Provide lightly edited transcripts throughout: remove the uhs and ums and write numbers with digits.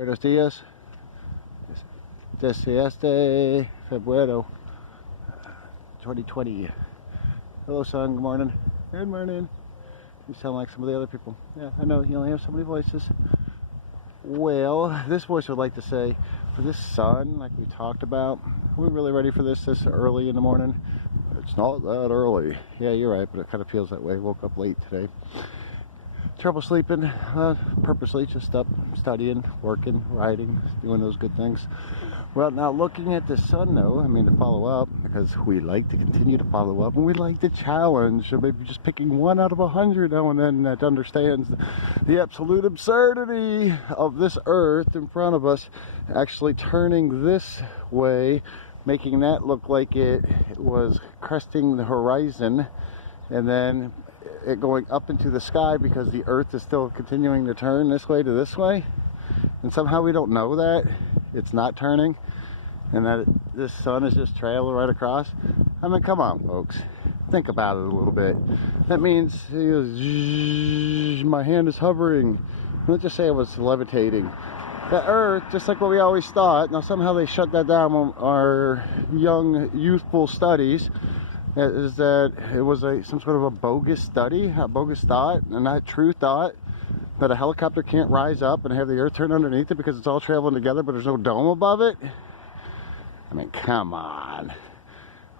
Buenos dias. Desde Febrero 2020. Hello, son. Good morning. Good morning. You sound like some of the other people. Yeah, I know. You only have so many voices. Well, this voice would like to say, for this sun, like we talked about, are we really ready for this early in the morning? It's not that early. Yeah, you're right, but it kind of feels that way. Woke up late today. Trouble sleeping, purposely just up studying, working, writing, doing those good things. Well, now looking at the sun though, I mean to follow up, because we like to continue to follow up and we like to challenge, or maybe just picking 1 out of 100 now and then that understands the absolute absurdity of this earth in front of us actually turning this way, making that look like it was cresting the horizon, and then it going up into the sky because the earth is still continuing to turn this way to this way, and somehow we don't know that it's not turning and that this sun is just traveling right across. I mean, come on folks, think about it a little bit. That means my hand is hovering. Let's just say it was levitating. The earth, just like what we always thought, now somehow they shut that down on our young youthful studies, is that it was some sort of a bogus study, a bogus thought, and not true thought, that a helicopter can't rise up and have the earth turn underneath it because it's all traveling together but there's no dome above it. I mean, come on.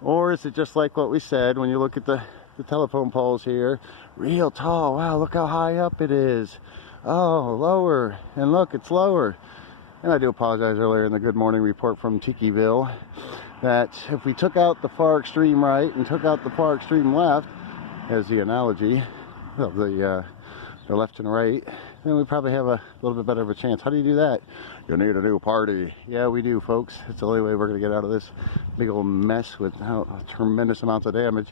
Or is it just like what we said when you look at the telephone poles here, real tall, wow, look how high up it is. Oh, lower, and look, it's lower. And I do apologize earlier in the Good Morning Report from Tikiville that if we took out the far extreme right and took out the far extreme left, as the analogy of the left and right, then we probably have a little bit better of a chance. How do you do that? You need a new party. Yeah, we do, folks. It's the only way we're going to get out of this big old mess with tremendous amounts of damage.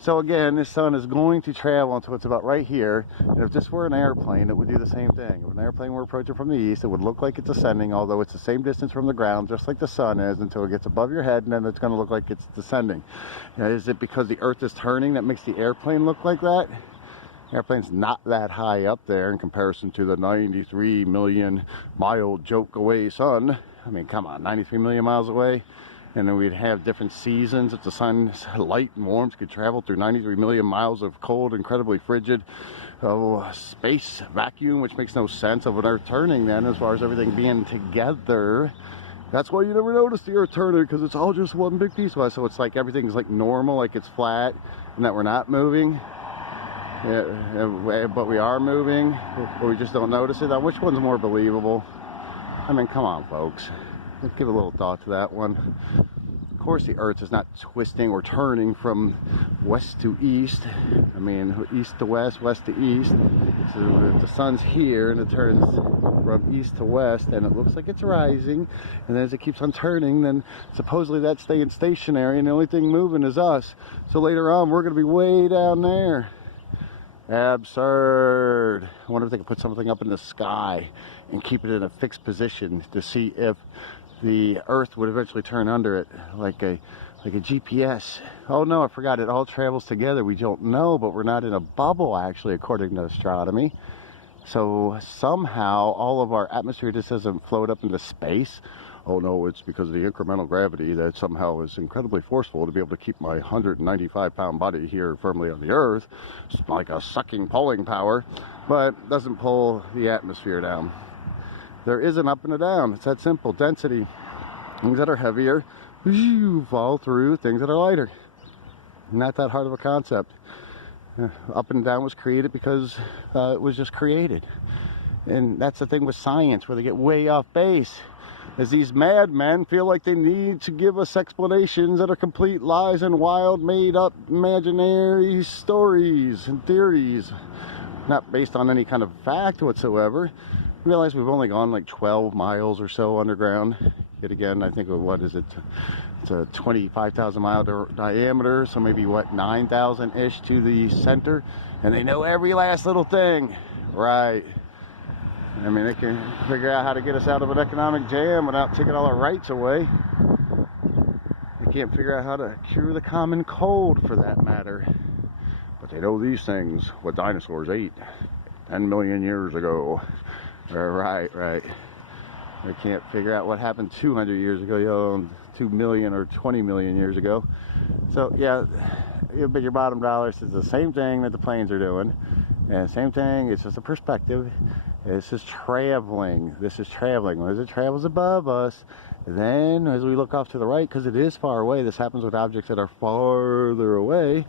So again, this sun is going to travel until it's about right here. And if this were an airplane, it would do the same thing. If an airplane were approaching from the east, it would look like it's ascending, although it's the same distance from the ground, just like the sun is, until it gets above your head, and then it's going to look like it's descending. Now, is it because the earth is turning that makes the airplane look like that? The airplane's not that high up there in comparison to the 93 million mile joke away sun. I mean, come on, 93 million miles away. And then we'd have different seasons. If the sun's light and warm, it could travel through 93 million miles of cold, incredibly frigid space vacuum, which makes no sense of an earth turning then, as far as everything being together. That's why you never notice the earth turning, because it's all just one big piece of us. So it's like everything's like normal, like it's flat, and that we're not moving. Yeah, but we are moving, but we just don't notice it. Now, which one's more believable? I mean, come on, folks. Let's give a little thought to that one. Of course, the earth is not twisting or turning from west to east. I mean, east to west, west to east. So if the sun's here and it turns from east to west, and it looks like it's rising, and as it keeps on turning, then supposedly that's staying stationary, and the only thing moving is us. So later on, we're going to be way down there. Absurd. I wonder if they could put something up in the sky and keep it in a fixed position to see if the earth would eventually turn under it, like a GPS. Oh no, I forgot, it all travels together. We don't know, but we're not in a bubble actually, according to astronomy. So somehow all of our atmosphere just doesn't float up into space. Oh no, it's because of the incremental gravity that somehow is incredibly forceful to be able to keep my 195-pound body here firmly on the earth. It's like a sucking pulling power, but doesn't pull the atmosphere down. There is an up and a down. It's that simple. Density. Things that are heavier fall through things that are lighter. Not that hard of a concept. Up and down was created because it was just created. And that's the thing with science, where they get way off base. As these madmen feel like they need to give us explanations that are complete lies and wild, made-up, imaginary stories and theories, not based on any kind of fact whatsoever. Realize we've only gone like 12 miles or so underground. Yet again, I think, what is it? It's a 25,000 mile diameter, so maybe what, 9,000-ish to the center. And they know every last little thing. Right. I mean, they can figure out how to get us out of an economic jam without taking all our rights away. They can't figure out how to cure the common cold, for that matter. But they know these things, what dinosaurs ate 10 million years ago. Right. or can't figure out what happened 200 years ago, you know, 2 million or 20 million years ago. So yeah, but your bottom dollar says the same thing that the planes are doing, and same thing, it's just a perspective. This is traveling. This is traveling. As it travels above us, then as we look off to the right, because it is far away, this happens with objects that are farther away,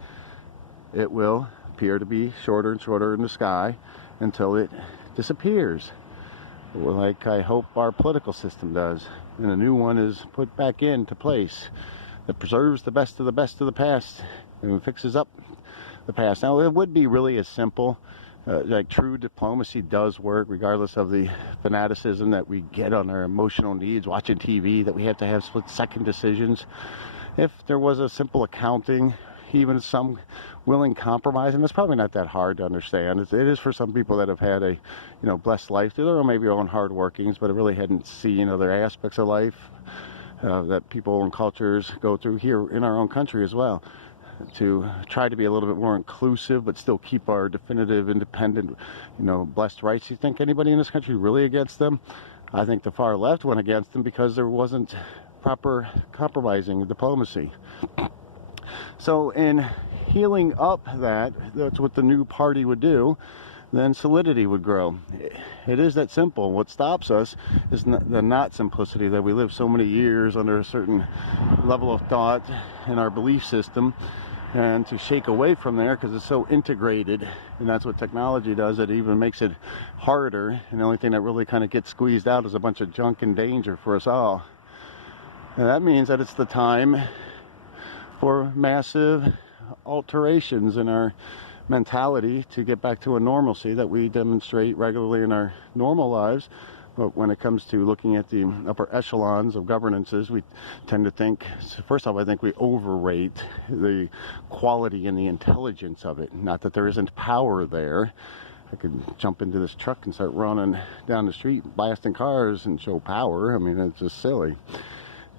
it will appear to be shorter and shorter in the sky until it disappears. Like I hope our political system does. And a new one is put back into place that preserves the best of the best of the past and fixes up the past. Now, it would be really as simple. Like true diplomacy does work regardless of the fanaticism that we get on our emotional needs watching TV, that we have to have split-second decisions. If there was a simple accounting, even some willing compromise, and it's probably not that hard to understand. It is for some people that have had a, you know, blessed life. There are maybe own hard workings, but it really hadn't seen other aspects of life that people and cultures go through here in our own country as well, to try to be a little bit more inclusive but still keep our definitive independent, you know, blessed rights. You think anybody in this country really against them? I think the far left went against them because there wasn't proper compromising diplomacy. So in healing up that's what the new party would do, then solidity would grow. It is that simple. What stops us is the not simplicity, that we live so many years under a certain level of thought in our belief system, and to shake away from there because it's so integrated, and that's what technology does. It even makes it harder, and the only thing that really kind of gets squeezed out is a bunch of junk and danger for us all. And that means that it's the time for massive alterations in our mentality to get back to a normalcy that we demonstrate regularly in our normal lives. But when it comes to looking at the upper echelons of governances, we tend to think, first off, I think we overrate the quality and the intelligence of it. Not that there isn't power there. I could jump into this truck and start running down the street, blasting cars and show power. I mean, it's just silly.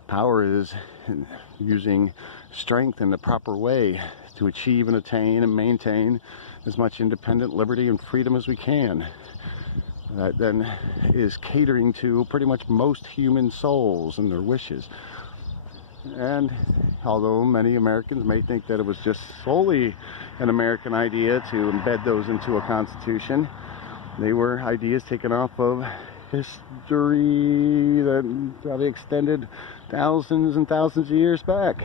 Power is using strength in the proper way to achieve and attain and maintain as much independent liberty and freedom as we can. That then is catering to pretty much most human souls and their wishes. And although many Americans may think that it was just solely an American idea to embed those into a constitution, they were ideas taken off of history that probably extended thousands and thousands of years back.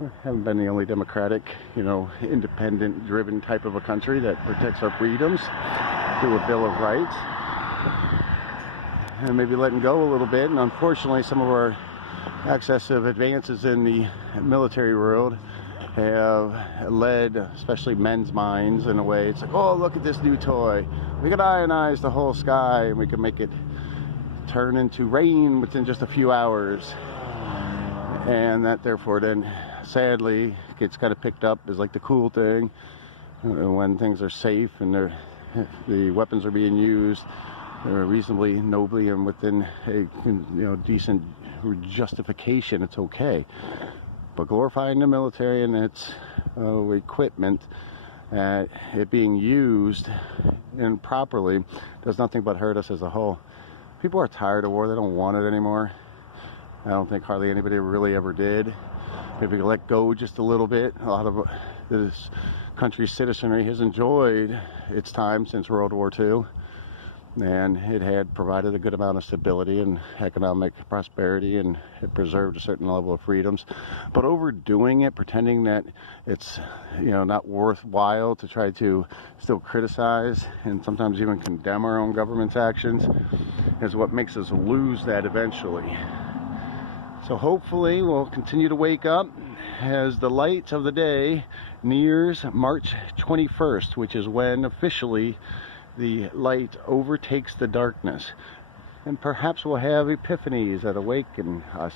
We haven't been the only democratic, you know, independent driven type of a country that protects our freedoms through a Bill of Rights, and maybe letting go a little bit. And unfortunately, some of our excessive advances in the military world have led, especially men's minds, in a way. It's like, oh, look at this new toy. We can ionize the whole sky, and we can make it turn into rain within just a few hours. And that, therefore, then sadly gets kind of picked up as like the cool thing when things are safe and the weapons are being used reasonably nobly and within a, you know, decent justification. It's okay. But glorifying the military and its equipment, it being used improperly, does nothing but hurt us as a whole. People are tired of war. They don't want it anymore. I don't think hardly anybody really ever did. If we let go just a little bit, a lot of this country's citizenry has enjoyed its time since World War II, and it had provided a good amount of stability and economic prosperity, and it preserved a certain level of freedoms. But overdoing it, pretending that it's, you know, not worthwhile to try to still criticize and sometimes even condemn our own government's actions, is what makes us lose that eventually. So hopefully we'll continue to wake up as the light of the day nears March 21st, which is when officially the light overtakes the darkness. And perhaps we'll have epiphanies that awaken us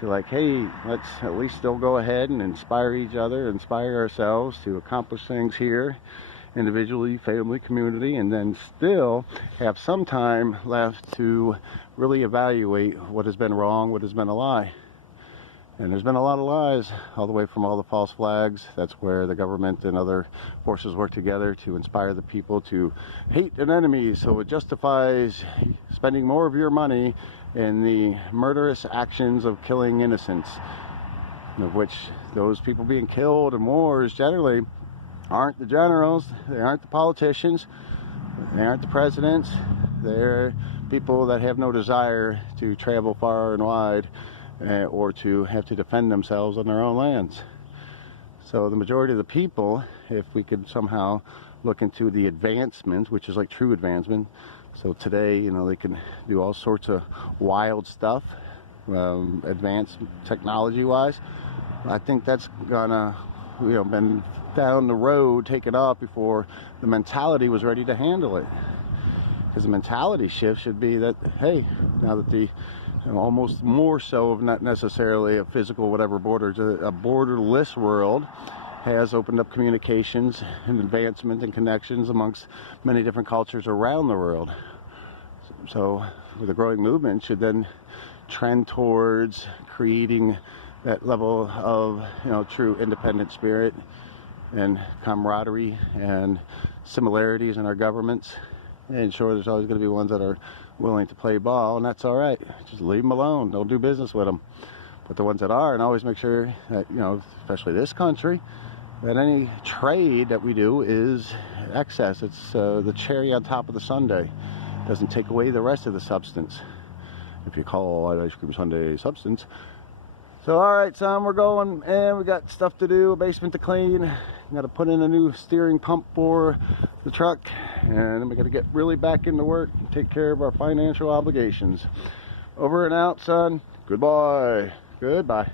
to, like, hey, let's at least still go ahead and inspire each other, inspire ourselves to accomplish things here, individually, family, community, and then still have some time left to really evaluate what has been wrong, what has been a lie. And there's been a lot of lies, all the way from all the false flags. That's where the government and other forces work together to inspire the people to hate an enemy. So it justifies spending more of your money in the murderous actions of killing innocents, of which those people being killed in wars generally aren't the generals, they aren't the politicians, they aren't the presidents. They're people that have no desire to travel far and wide or to have to defend themselves on their own lands. So the majority of the people, if we could somehow look into the advancement, which is like true advancement, so today, you know, they can do all sorts of wild stuff, advanced technology-wise. I think that's gonna, you know, been down the road, taken up before the mentality was ready to handle it. Because the mentality shift should be that, hey, now that the almost more so of not necessarily a physical whatever borders, a borderless world has opened up communications and advancement and connections amongst many different cultures around the world. So with a growing movement should then trend towards creating that level of, you know, true independent spirit and camaraderie and similarities in our governments. And sure, there's always going to be ones that are willing to play ball, and that's all right. Just leave them alone. Don't do business with them. But the ones that are, and always make sure that, you know, especially this country, that any trade that we do is excess. It's the cherry on top of the sundae. It doesn't take away the rest of the substance, if you call ice cream sundae substance. So, all right, son, we're going, and we got stuff to do, a basement to clean. Got to put in a new steering pump for the truck, and then we got to get really back into work and take care of our financial obligations. Over and out, son. Goodbye. Goodbye.